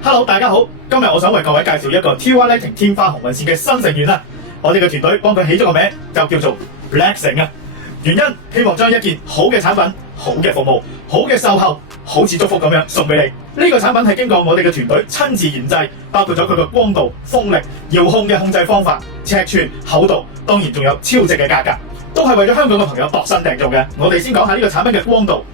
Hello， 大家好，今日我想為各位介紹一個 TY Lighting 天花紅運線嘅新成員啦。我哋嘅團隊幫佢起咗個名，就叫做 Blackson 啊。原因希望將一件好嘅產品、好嘅服務、好嘅售後，好似祝福咁樣送俾你。呢個產品係經過我哋嘅團隊親自研製，包括咗佢嘅光度、風力、遙控嘅控制方法、尺寸、厚度，當然仲有超值嘅價格，都係為咗香港嘅朋友度身訂做嘅。我哋先講下呢個產品嘅光度。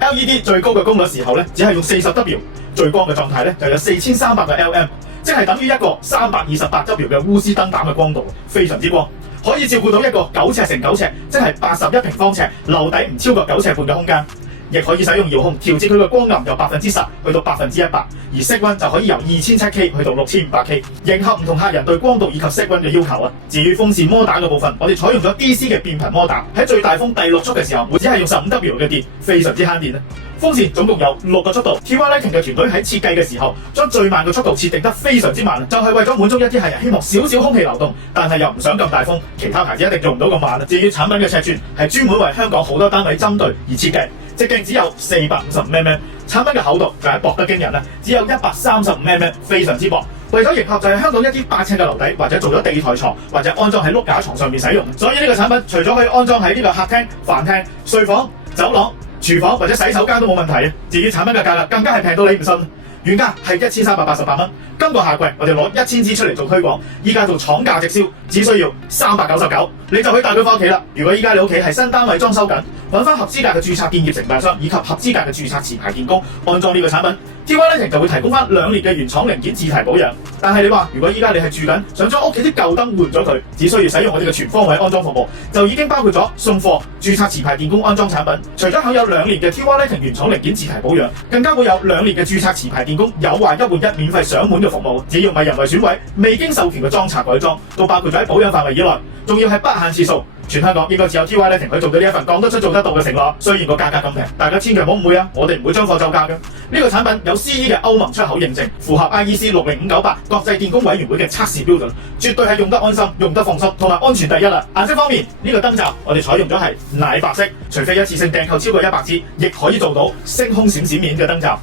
LED 最高嘅功率時候咧，只係用40W， 最光嘅狀態咧就有4300個 Lm， 即係等於一個328W 嘅鎢絲燈膽嘅光度，非常之光，可以照顧到一個9尺乘9尺，即係81平方尺，樓底唔超過9尺半嘅空間。亦可以使用遙控調節佢嘅光暗由10%去到100%，而色溫就可以由2700K 去到6500K， 迎合唔同客人對光度以及色溫嘅要求啊。至於風扇摩打嘅部分，我哋採用咗 DC 嘅變頻摩打，喺最大風第6速嘅時候，只係用15W 嘅電，非常之慳電啊。風扇總共有6個速度 ，TY Lighting 嘅團隊喺設計嘅時候，將最慢嘅速度設定得非常之慢，就係為咗滿足一啲客人希望少少空氣流動，但係又唔想咁大風，其他牌子一定做唔到咁慢啊。至於產品嘅尺寸，係專門為香港好多單位針對而設計。直徑只有455mm， 產品嘅厚度就係薄得驚人啦，只有135mm， 非常之薄。為咗迎合就係香港一啲8尺嘅樓底，或者做咗地台床，或者安裝喺碌架床上面使用。所以呢個產品除咗可以安裝喺呢個客廳、飯廳、睡房、走廊、廚房或者洗手間都冇問題。至於產品嘅價格更加係平到你唔信，原價係1388蚊。今個夏季我哋攞1000支出嚟做推廣，依家做廠價直銷，只需要399，你就可以帶佢翻屋企啦。如果依家你屋企係新單位裝修緊，揾翻合資格嘅註冊建業承辦商以及合資格嘅註冊持牌電工安裝呢個產品，TY Lighting 就會提供翻2年嘅原廠零件自提保養。但係你話如果依家你係住緊，想將屋企啲舊燈換咗佢，只需要使用我哋嘅全方位安裝服務，就已經包括咗送貨、註冊持牌電工安裝產品。除咗享有2年嘅 TY Lighting 原廠零件自提保養，更加會有2年嘅註冊持牌電工有壞一換一免費上門嘅服務。只要唔係人為損毀、未經授權嘅裝拆改裝，都包括咗喺保養範圍以內，仲要係不限次數。全香港應該只有 TY Lighting 可以做到呢一份講得出做得到嘅承諾。雖然個價格咁平，大家千祈唔好誤會啊！我哋唔會將貨就價嘅。呢個產品有 CE 嘅歐盟出口認證，符合 IEC 60598國際電工委員會嘅測試標準，絕對係用得安心、用得放心，同埋安全第一啦。顏色方面，呢個燈罩我哋採用咗係奶白色，除非一次性訂購超過100支，亦可以做到星空閃閃面嘅燈罩。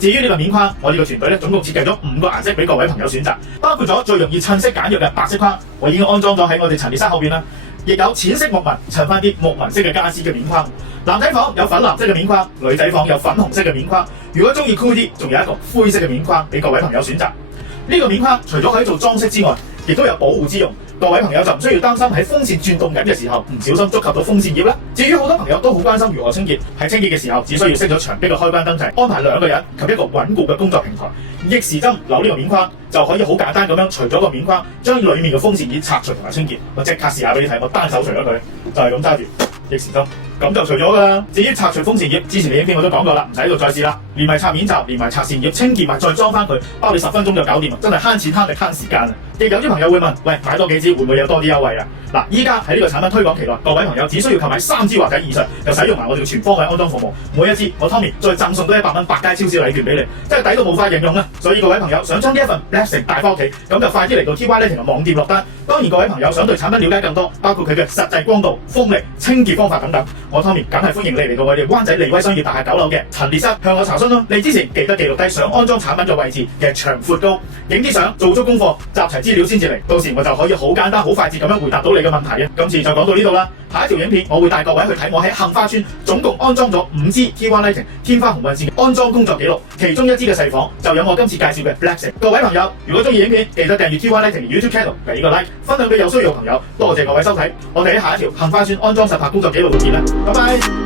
至於呢個面框，我哋個團隊總共設計咗5個顏色俾各位朋友選擇，包括咗最容易襯色簡約嘅白色框，我已經安裝咗喺我哋陳列室後邊啦。亦有淺色木紋襯翻啲木紋色嘅家私嘅面框，男仔房有粉藍色嘅面框，女仔房有粉紅色嘅面框。如果中意酷啲，仲有一個灰色嘅面框俾各位朋友選擇。呢個面框除咗可以做裝飾之外，亦都有保護之用。各位朋友就唔需要擔心喺風扇轉動緊嘅時候唔小心觸及到風扇葉啦。至於好多朋友都好關心如何清潔，喺清潔嘅時候只需要熄咗牆壁嘅開關燈掣，安排2個人及一個穩固嘅工作平台，逆時針扭呢個面框就可以好簡單咁樣除咗個面框，將裡面嘅風扇葉拆除同埋清潔。我即刻試下俾你睇，我單手除咗佢，就係咁揸住逆時針，咁就除咗噶啦。至於拆除風扇葉，之前嘅影片我都講過啦，唔使喺度再試啦。連埋拆面罩，連埋拆扇葉，清潔埋再裝翻佢，包你10分鐘就搞掂啊！真係慳錢慳力慳時間啊！亦有啲朋友會問，喂，買多幾支會唔會有多啲優惠啊？嗱，依家喺呢個產品推廣期內，各位朋友只需要購買3支或者以上，就使用埋我哋嘅全方位安裝服務，每一支我 Tommy 再贈送多100蚊百佳超市禮券俾你，真係抵到冇法形容啊！所以各位朋友想將呢一份 Blackson 帶翻屋企，咁就快啲嚟到 TY Lighting 嘅網店落單。當然各位朋友想對產品了解更多，包括佢嘅實際光度、風力、清潔方法等等，我 Tommy 梗係歡迎你嚟到我哋灣仔利威商業大廈9樓嘅陳列室向我查詢咯。嚟之前記得記錄低想安裝產品嘅位置嘅長闊高，影啲相，做足功課，集齊資料先至嚟，到時我就可以好簡單好快捷咁樣回答到你嘅問題啊！今次就講到呢度啦，下一條影片我會帶各位去睇我喺杏花邨總共安裝咗5支 TY Lighting 天花紅運線安裝工作記錄，其中1支嘅細房就有我今次介紹嘅 Blackson。各位朋友，如果中意影片，記得訂閱 TY Lighting YouTube Channel， 俾個 like， 分享俾有需要嘅朋友。多謝各位收睇，我哋喺下一條杏花邨安裝實拍工作記錄度見啦，拜拜。